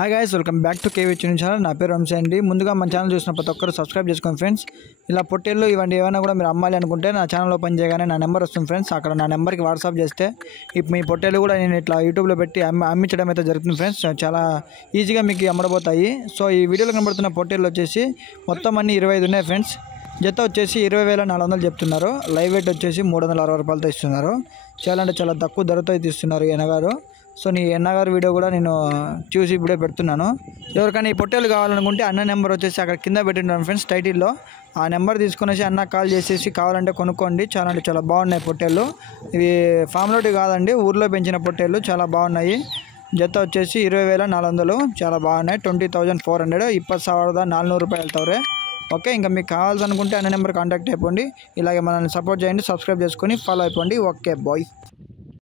Hi guys, welcome back to KV channel. నా పేరు వంశీ అండి. ముందుగా మన ఛానల్ చూసిన ప్రతి ఒక్కరు సబ్స్క్రైబ్ చేసుకోండి ఫ్రెండ్స్. ఇలా పొట్టేళ్ళు ఇవన్నీ ఏమైనా కూడా మీరు అమ్మాలి అనుకుంటే నా ఛానల్ ఓపెన్ చేయగానే నా నెంబర్ వస్తుంది ఫ్రెండ్స్. అక్కడ నా నెంబర్కి వాట్సాప్ చేస్తే మీ పొట్టేళ్ళు కూడా నేను ఇట్లా యూట్యూబ్లో పెట్టి అమ్మించడం అయితే జరుగుతుంది ఫ్రెండ్స్. చాలా ఈజీగా మీకు అమ్మడబోతాయి. సో ఈ వీడియోలో కనబడుతున్న పొట్టేళ్ళు వచ్చేసి మొత్తం అన్ని 25 ఉన్నాయి ఫ్రెండ్స్. జత వచ్చేసి 20,400 చెప్తున్నారు. లైవ్ వెయిట్ వచ్చేసి 360 రూపాయలతో ఇస్తున్నారు. చాలా అంటే చాలా తక్కువ ధరతో అయితే ఇస్తున్నారు ఈ అన్నగారు. సో నీ అన్నగారు వీడియో కూడా నేను చూసి ఇప్పుడే పెడుతున్నాను. ఎవరికైనా ఈ పొట్టేలు కావాలనుకుంటే అన్న నెంబర్ వచ్చేసి అక్కడ కింద పెట్టినాను ఫ్రెండ్స్ టైటిల్లో. ఆ నెంబర్ తీసుకునేసి అన్న కాల్ చేసేసి కావాలంటే కొనుక్కోండి. చాలా అంటే చాలా బాగున్నాయి పొట్టేళ్ళు. ఇవి ఫామ్లోటి కాదండి, ఊర్లో పెంచిన పొట్టేళ్ళు. చాలా బాగున్నాయి. జత వచ్చేసి 20,400 చాలా బాగున్నాయి. 20,400 20,400 రూపాయలు తవరే. ఓకే, ఇంకా మీకు కావాల్సి అనుకుంటే అన్న నెంబర్ కాంటాక్ట్ అయిపోండి. ఇలాగే మనల్ని సపోర్ట్ చేయండి, సబ్స్క్రైబ్ చేసుకొని ఫాలో అయిపోండి. Okay bye.